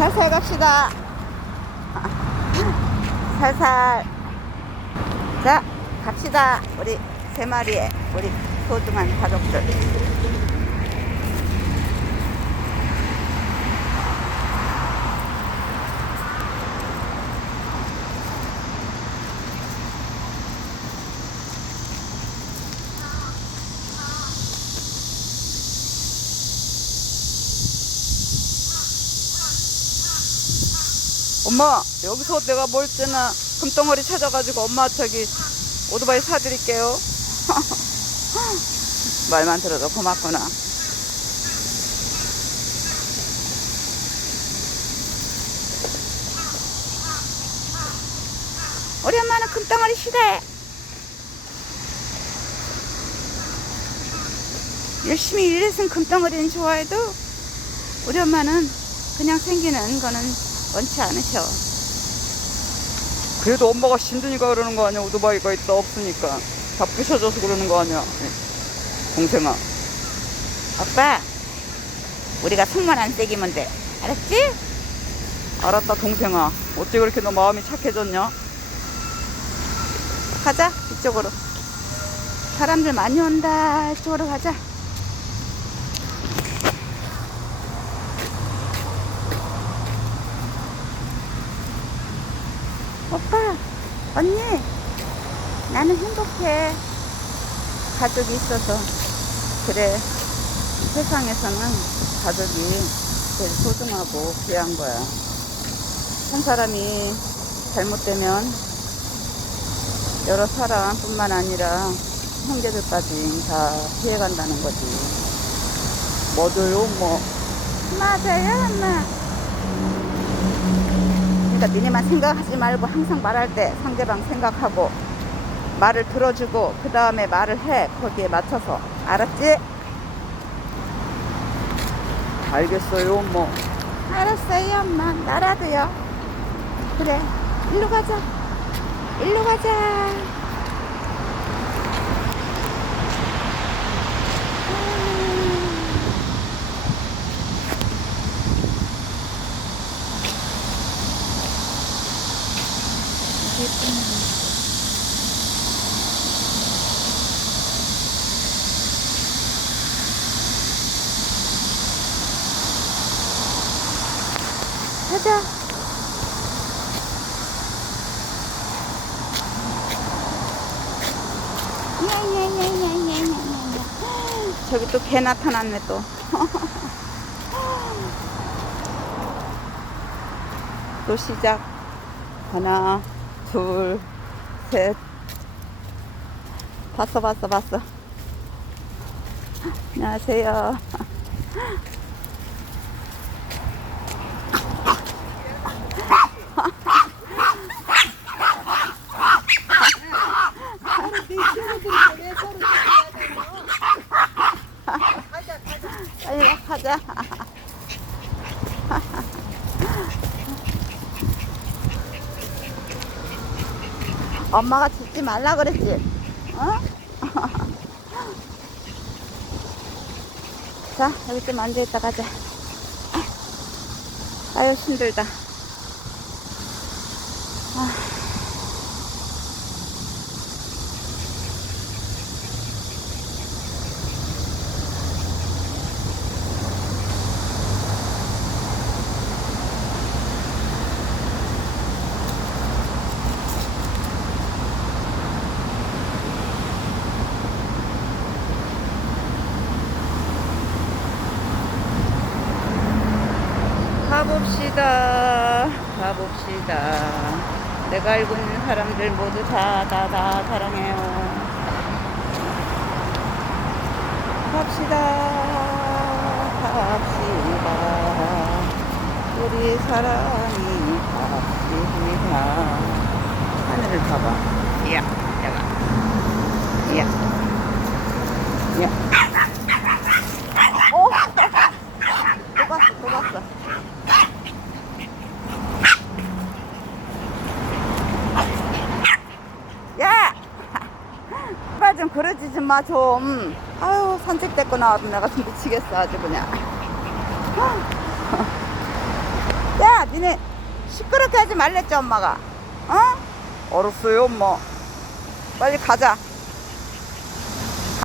살살 갑시다. 살살. 자, 갑시다. 우리 세 마리의 우리 소중한 가족들. 엄마, 여기서 내가 뭘 때나 금덩어리 찾아가지고 엄마 저기 오토바이 사드릴게요. 말만 들어도 고맙구나. 우리 엄마는 금덩어리 싫어해. 열심히 일했으면 금덩어리는 좋아해도 우리 엄마는 그냥 생기는 거는 원치 않으셔. 그래도 엄마가 힘드니까 그러는 거 아니야 오토바이가 있다 없으니까 다 부셔져서 그러는 거 아니야 동생아 오빠, 우리가 속만 안 새기면 돼. 알았지? 알았다 동생아 어째 그렇게 너 마음이 착해졌냐 가자, 이쪽으로. 사람들 많이 온다. 이쪽으로 가자. 오빠, 언니, 나는 행복해. 가족이 있어서. 그래. 세상에서는 가족이 제일 소중하고 귀한 거야. 한 사람이 잘못되면 여러 사람뿐만 아니라 형제들까지 다 피해간다는 거지. 맞아요 뭐 맞아요, 엄마. 그러니까 니네만 생각하지 말고 항상 말할 때 상대방 생각하고 말을 들어주고 그 다음에 말을 해 거기에 맞춰서 알았지? 알겠어요 뭐 알았어요, 엄마. 나라도요. 그래, 일로 가자. 일로 가자. 가자. 저기 또 개 나타났네 또. 또 시작. 하나, 둘, 셋. 봤어, 봤어, 봤어. 안녕하세요. 가자. 엄마가 짖지 말라 그랬지? 어? 자, 여기 좀 앉아있다 가자. 아유, 힘들다. 아. 가봅시다. 가봅시다. 내가 알고 있는 사람들 모두 다, 다, 다 사랑해요. 갑시다. 갑시다. 우리 사랑이 갑시다. 하늘을 봐봐. 이야, 야가. 이야. 이야. 오! 또 봤어, 또 봤어. 야! 빨리 좀 그러지 좀 마, 좀. 아유, 산책 데리고 나와도 내가 좀 미치겠어, 아주 그냥. 야! 니네 시끄럽게 하지 말랬지 엄마가 어? 알았어요 엄마 빨리 가자